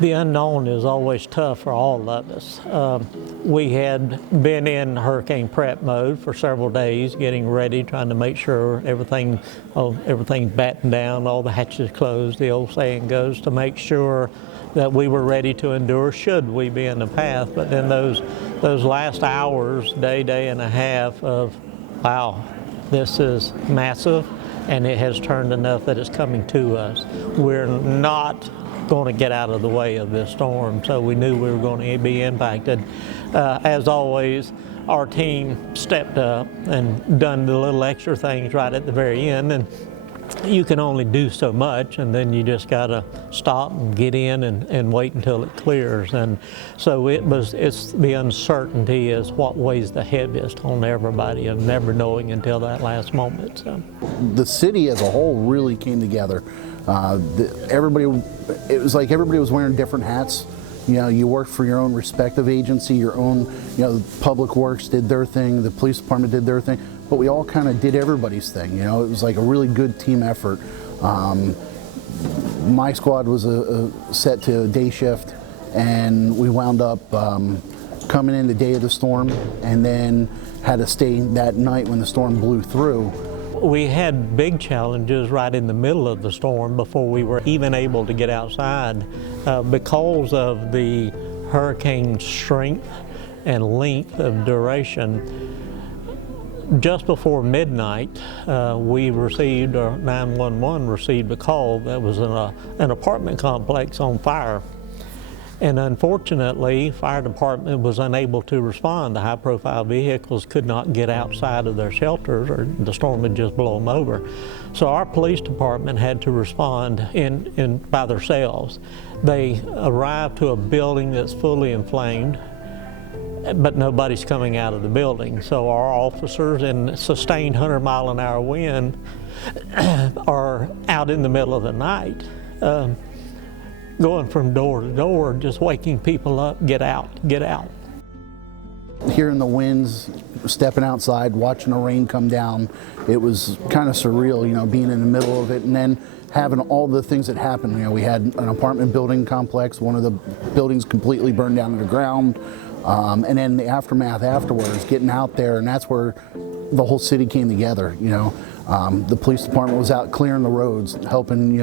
The unknown is always tough for all of us. We had been in hurricane prep mode for several days, getting ready, trying to make sure everything's battened down, all the hatches closed, the old saying goes, to make sure that we were ready to endure should we be in the path. But then those last hours, day and a half of, wow, this is massive, and it has turned enough that it's coming to us. We're not going to get out of the way of this storm, so we knew we were going to be impacted. As always, our team stepped up and done the little extra things right at the very end, and you can only do so much, and then you just got to stop and get in and wait until it clears. And so it's the uncertainty is what weighs the heaviest on everybody, of never knowing until that last moment. So the city as a whole really came together. It was like everybody was wearing different hats. You know, you worked for your own respective agency, your own, Public Works did their thing, the police department did their thing, but we all kind of did everybody's thing. It was like a really good team effort. My squad was set to a day shift, and we wound up coming in the day of the storm, and then had to stay that night when the storm blew through. We had big challenges right in the middle of the storm before we were even able to get outside because of the hurricane's strength and length of duration. Just before midnight, we received, or 911 received a call that was an apartment complex on fire. And unfortunately, fire department was unable to respond. The high-profile vehicles could not get outside of their shelters, or the storm would just blow them over. So our police department had to respond by themselves. They arrived to a building that's fully inflamed, but nobody's coming out of the building. So our officers, in sustained 100-mile-an-hour wind, are out in the middle of the night, going from door to door, just waking people up, get out, get out. Hearing the winds, stepping outside, watching the rain come down, it was kind of surreal, being in the middle of it, and then having all the things that happened. We had an apartment building complex, one of the buildings completely burned down to the ground, and then the aftermath afterwards, getting out there, and that's where the whole city came together. The police department was out clearing the roads, helping,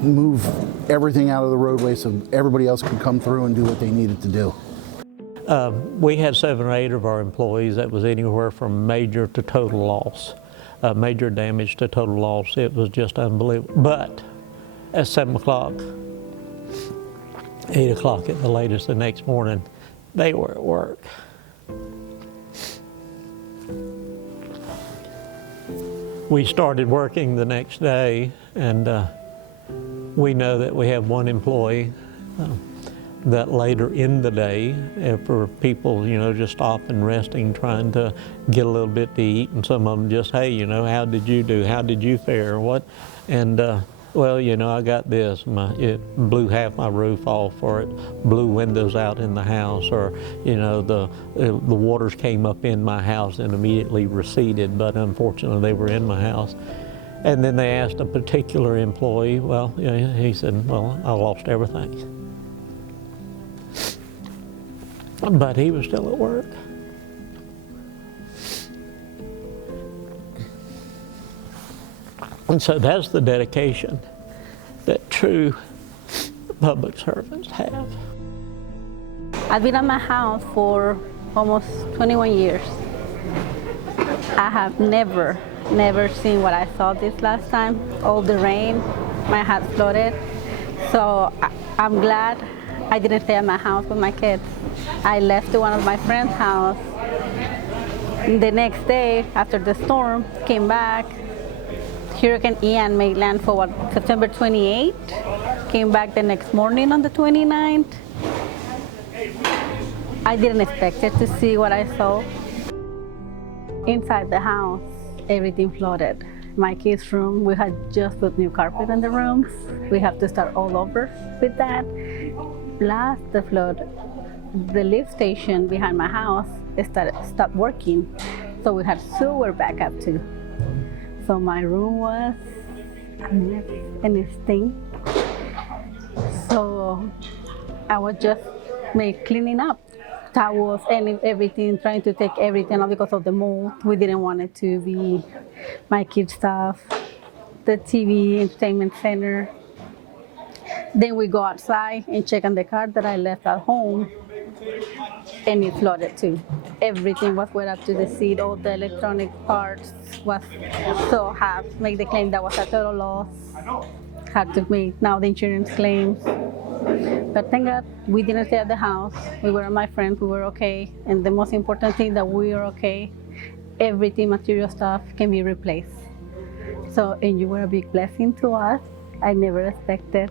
move everything out of the roadway so everybody else could come through and do what they needed to do. We had 7 or 8 of our employees that was anywhere from major to total loss, major damage to total loss. It was just unbelievable. But at 7 o'clock, 8 o'clock at the latest the next morning, they were at work. We started working the next day, and we know that we have one employee that later in the day, for people, just stopping, resting, trying to get a little bit to eat, and some of them just, hey, how did you do? How did you fare? What? And well, I got this. It blew half my roof off, or it blew windows out in the house, or the waters came up in my house and immediately receded, but unfortunately they were in my house. And then they asked a particular employee, well, he said, well, I lost everything. But he was still at work. And so that's the dedication that true public servants have. I've been at my house for almost 21 years. I have never seen what I saw this last time. All the rain, my house flooded. So I'm glad I didn't stay at my house with my kids. I left to one of my friend's house. The next day, after the storm, came back. Hurricane Ian made landfall on September 28th. Came back the next morning on the 29th. I didn't expect it to see what I saw. Inside the house, everything flooded. My kids' room, we had just put new carpet in the rooms. We have to start all over with that. Plus the flood, the lift station behind my house stopped working. So we had sewer backup too. So my room was a mess and it stinks. So So I was just cleaning up towels and everything, trying to take everything out because of the mold. We didn't want it to be my kids' stuff, the TV, entertainment center. Then we go outside and check on the car that I left at home, and it flooded too. Everything was wet up to the seat, all the electronic parts was, so have make the claim that was a total loss. Had to make now the insurance claims. But thank God we didn't stay at the house. We were with my friends, we were okay. And the most important thing that we are okay, everything material stuff can be replaced. So, and you were a big blessing to us. I never expected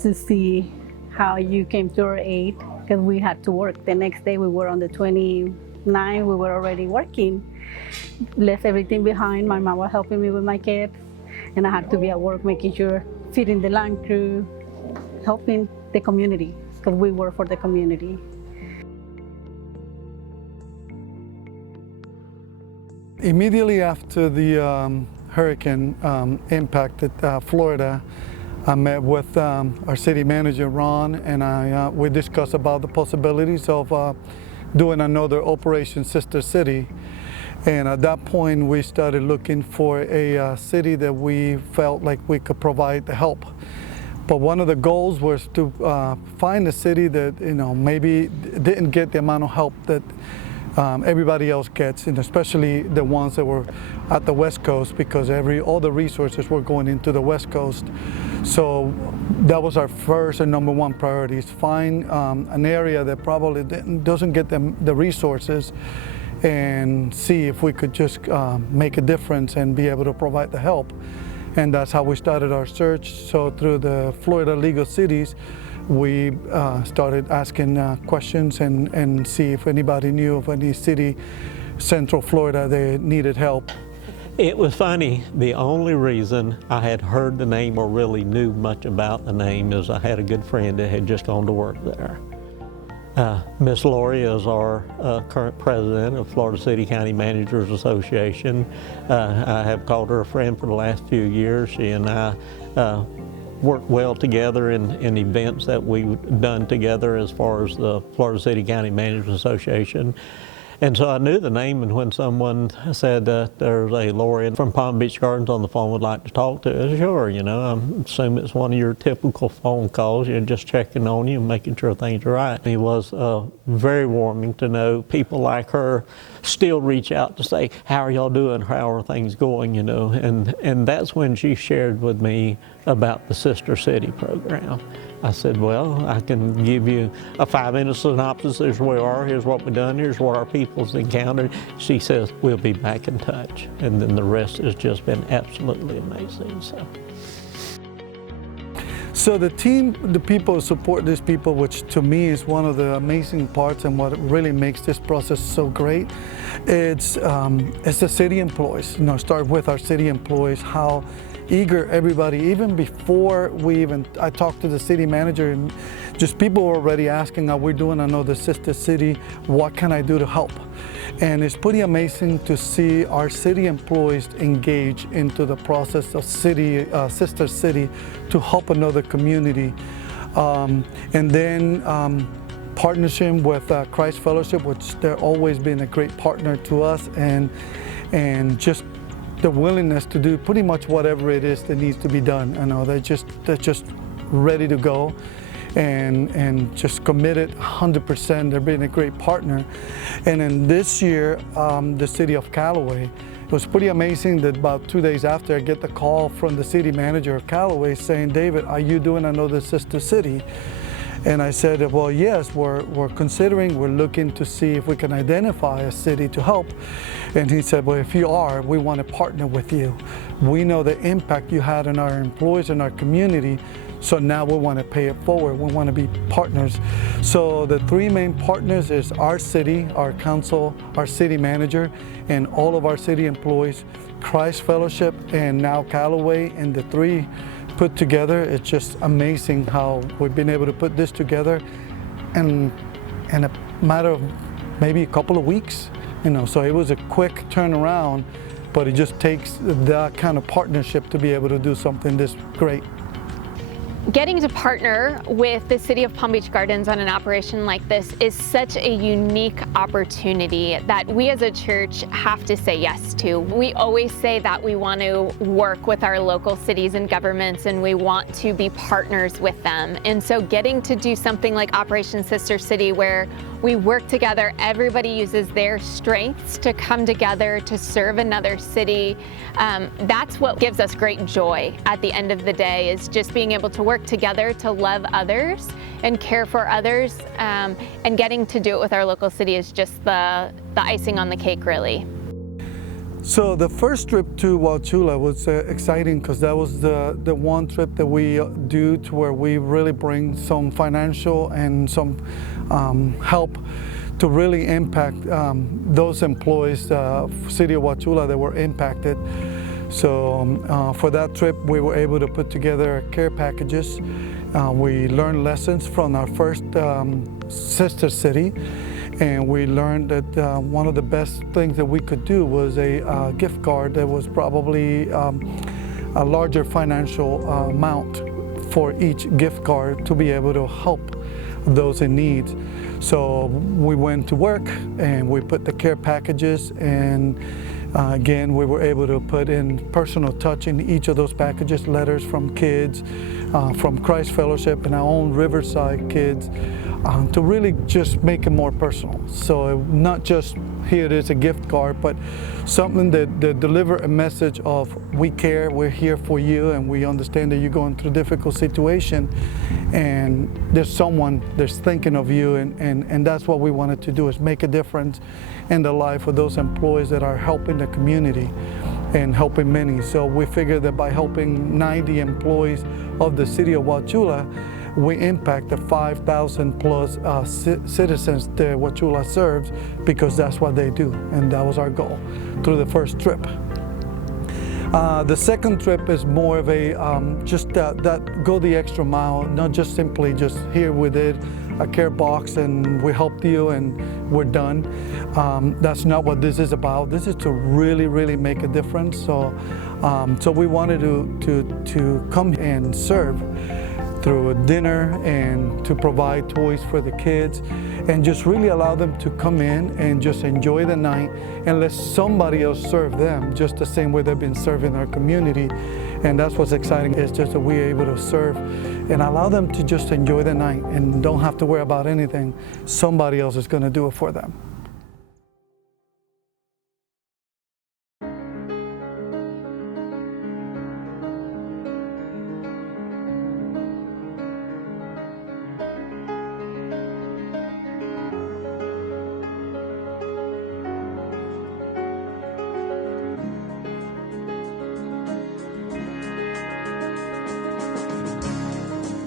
to see how you came to our aid, because we had to work. The next day we were on the 29th, we were already working. Left everything behind. My mom was helping me with my kids, and I had to be at work making sure, feeding the land crew, helping the community, because we work for the community. Immediately after the hurricane impacted Florida, I met with our city manager, Ron, and we discussed about the possibilities of doing another Operation Sister City. And at that point, we started looking for a city that we felt like we could provide the help. But one of the goals was to find a city that, maybe didn't get the amount of help that everybody else gets, and especially the ones that were at the West Coast, because all the resources were going into the West Coast. So that was our first and number one priority, is find an area that probably doesn't get the resources, and see if we could just make a difference and be able to provide the help. And that's how we started our search. So through the Florida League of Cities, we started asking questions and see if anybody knew of any city, Central Florida, that needed help. It was funny. The only reason I had heard the name or really knew much about the name is I had a good friend that had just gone to work there. Miss Lori is our current president of Florida City County Managers Association. I have called her a friend for the last few years. She and I work well together in events that we've done together as far as the Florida City County Managers Association. And so I knew the name, and when someone said that there's a Lori from Palm Beach Gardens on the phone would like to talk to us, sure, I assume it's one of your typical phone calls. You're just checking on you and making sure things are right. It was very warming to know people like her still reach out to say, how are y'all doing? How are things going? And that's when she shared with me about the Sister City program. I said, well, I can give you a 5-minute synopsis. Here's where we are, here's what we've done, here's what our people's encountered. She says, we'll be back in touch. And then the rest has just been absolutely amazing. So the team, the people who support these people, which to me is one of the amazing parts and what really makes this process so great, it's the city employees. Start with our city employees, how eager everybody, even before I talked to the city manager, and just people were already asking, are we doing another Sister City? What can I do to help? And it's pretty amazing to see our city employees engage into the process of Sister City to help another community. And then partnership with Christ Fellowship, which they're always been a great partner to us, and just the willingness to do pretty much whatever it is that needs to be done. They're just ready to go and just committed 100%. They're being a great partner. And then this year, the city of Callaway, it was pretty amazing that about 2 days after, I get the call from the city manager of Callaway saying, David, are you doing another Sister City? And I said, well, yes, we're looking to see if we can identify a city to help. And he said, well, if you are, we want to partner with you. We know the impact you had on our employees and our community, so now we want to pay it forward. We want to be partners. So the 3 main partners is our city, our council, our city manager, and all of our city employees, Christ Fellowship, and now Callaway, and the 3 put together. It's just amazing how we've been able to put this together in a matter of maybe a couple of weeks. So it was a quick turnaround, but it just takes that kind of partnership to be able to do something this great. Getting to partner with the City of Palm Beach Gardens on an operation like this is such a unique opportunity that we as a church have to say yes to. We always say that we want to work with our local cities and governments, and we want to be partners with them. And so getting to do something like Operation Sister City, where we work together, everybody uses their strengths to come together to serve another city, that's what gives us great joy at the end of the day, is just being able to work together to love others and care for others, and getting to do it with our local city is just the icing on the cake, really. So the first trip to Wauchula was exciting because that was the one trip that we do to where we really bring some financial and some help to really impact those employees, City of Wauchula, that were impacted. So for that trip, we were able to put together care packages. We learned lessons from our first sister city, and we learned that one of the best things that we could do was a gift card that was probably a larger financial amount for each gift card to be able to help those in need. So we went to work and we put the care packages, and again, we were able to put in personal touch in each of those packages, letters from kids, from Christ Fellowship and our own Riverside kids, to really just make it more personal. So not just here it is a gift card, but something that deliver a message of we care, we're here for you, and we understand that you're going through a difficult situation, and there's someone that's thinking of you, and that's what we wanted to do, is make a difference in the life of those employees that are helping the community and helping many. So we figured that by helping 90 employees of the City of Wauchula, we impact the 5,000 plus citizens that Wauchula serves, because that's what they do, and that was our goal through the first trip. The second trip is more of a just that go the extra mile, not just simply just here we did a care box and we helped you and we're done. That's not what this is about. This is to really make a difference. So we wanted to come and serve through a dinner and to provide toys for the kids, and just really allow them to come in and just enjoy the night and let somebody else serve them just the same way they've been serving our community. And that's what's exciting, is just that we're able to serve and allow them to just enjoy the night and don't have to worry about anything. Somebody else is going to do it for them.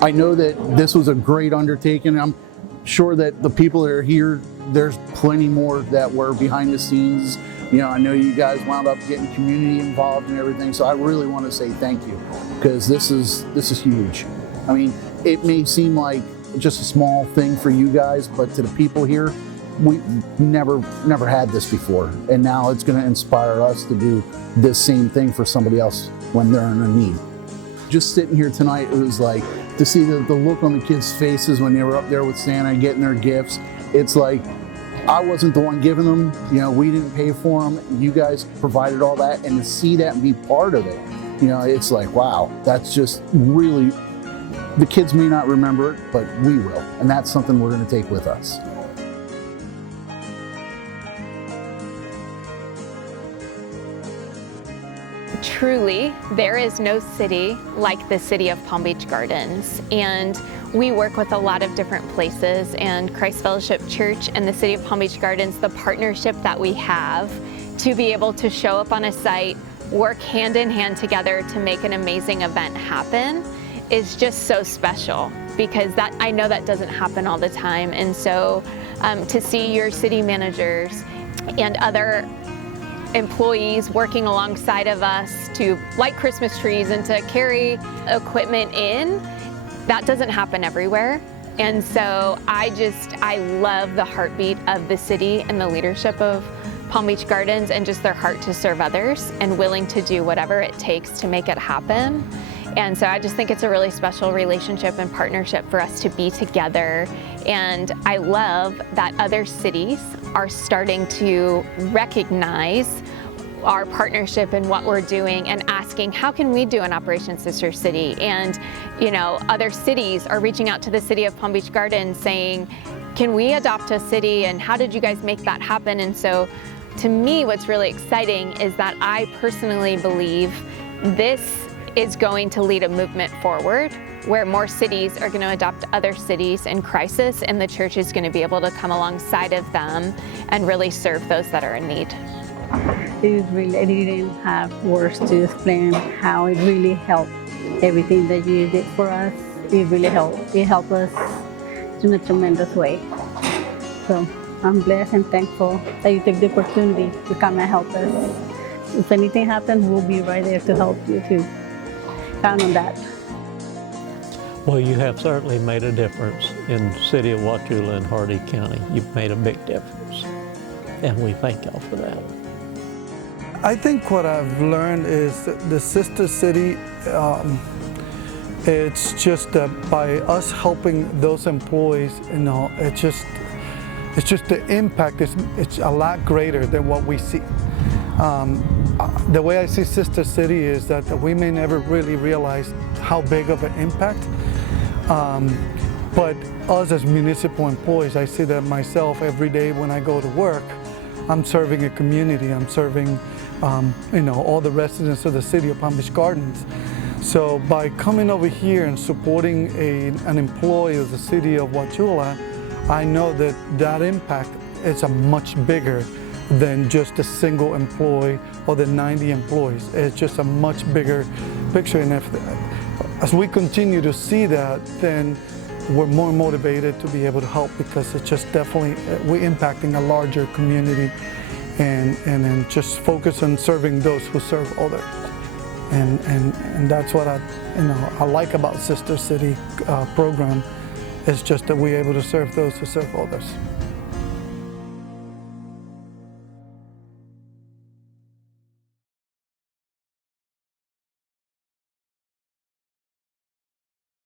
I know that this was a great undertaking. I'm sure that the people that are here, there's plenty more that were behind the scenes. You know, I know you guys wound up getting community involved and everything, so I really want to say thank you, because this is huge. I mean, it may seem like just a small thing for you guys, but to the people here, we never had this before, and now it's going to inspire us to do this same thing for somebody else when they're in a need. Just sitting here tonight, it was like, to see the look on the kids' faces when they were up there with Santa and getting their gifts. It's like, I wasn't the one giving them, you know, we didn't pay for them, you guys provided all that, and to see that and be part of it, you know, it's like, wow, that's just really, the kids may not remember it, but we will, and that's something we're going to take with us. Truly, there is no city like the City of Palm Beach Gardens, and we work with a lot of different places, and Christ Fellowship Church and the City of Palm Beach Gardens, the partnership that we have to be able to show up on a site, work hand in hand together to make an amazing event happen is just so special, because that, I know that doesn't happen all the time. And so to see your city managers and other employees working alongside of us to light Christmas trees and to carry equipment in, that doesn't happen everywhere. And so I love the heartbeat of the city and the leadership of Palm Beach Gardens, and just their heart to serve others and willing to do whatever it takes to make it happen. And so I just think it's a really special relationship and partnership for us to be together. And I love that other cities are starting to recognize our partnership and what we're doing and asking, how can we do an Operation Sister City? And, you know, other cities are reaching out to the City of Palm Beach Gardens saying, can we adopt a city, and how did you guys make that happen? And so to me, what's really exciting is that I personally believe this is going to lead a movement forward where more cities are going to adopt other cities in crisis, and the church is going to be able to come alongside of them and really serve those that are in need. It really, I didn't have words to explain how it really helped. Everything that you did for us, it really helped. It helped us in a tremendous way. So I'm blessed and thankful that you took the opportunity to come and help us. If anything happens, we'll be right there to help you too. Count on that. Well, you have certainly made a difference in the City of Wauchula and Hardy County. You've made a big difference, and we thank y'all for that. I think what I've learned is that the sister city, it's just that by us helping those employees, you know, it's just the impact it's a lot greater than what we see. The way I see Sister City is that we may never really realize how big of an impact, but us as municipal employees, I see that myself every day when I go to work. I'm serving a community. I'm serving, you know, all the residents of the City of Palm Beach Gardens. So by coming over here and supporting an employee of the City of Wauchula, I know that that impact is a much bigger than just a single employee or the 90 employees. It's just a much bigger picture. And as we continue to see that, then we're more motivated to be able to help, because it's just definitely, we're impacting a larger community, and then just focus on serving those who serve others. And that's what I like about Sister City program, is just that we're able to serve those who serve others.